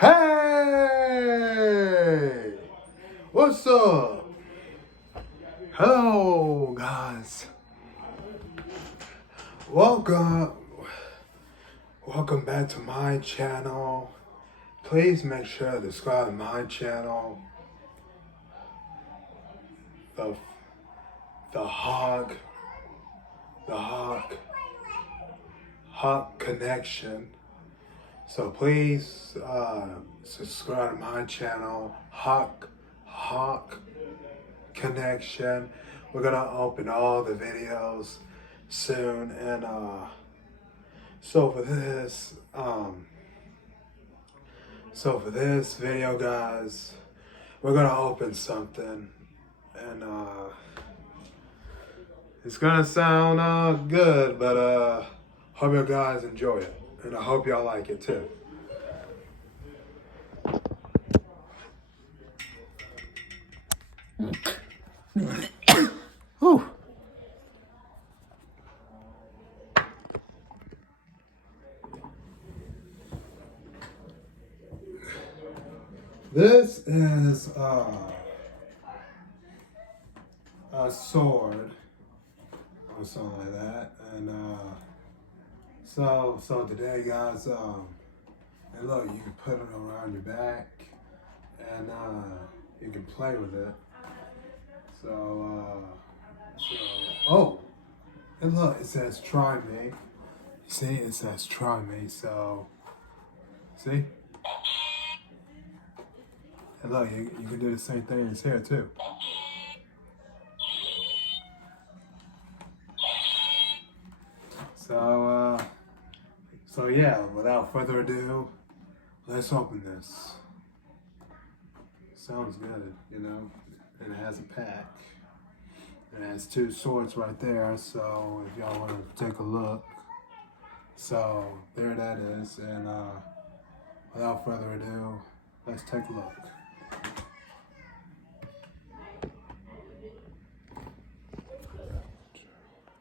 Hey! What's up? Hello, guys. Welcome. Welcome back to my channel. Please make sure to subscribe to my channel. The Hawk Connection. So please subscribe to my channel, Hawk Connection. We're gonna open all the videos soon, and so for this video, guys, we're gonna open something, and it's gonna sound good, but hope you guys enjoy it, and I hope y'all like it too. Whew. This is a sword or something like that, and so today, guys, and look, you can put it around your back, and you can play with it. Oh, and look, it says "Try me." See, it says "Try me." So, see, and look, you can do the same thing in here too. So yeah, without further ado, let's open this. Sounds good, you know. And it has a pack. It has two swords right there, so if y'all want to take a look. So there that is, and without further ado, let's take a look.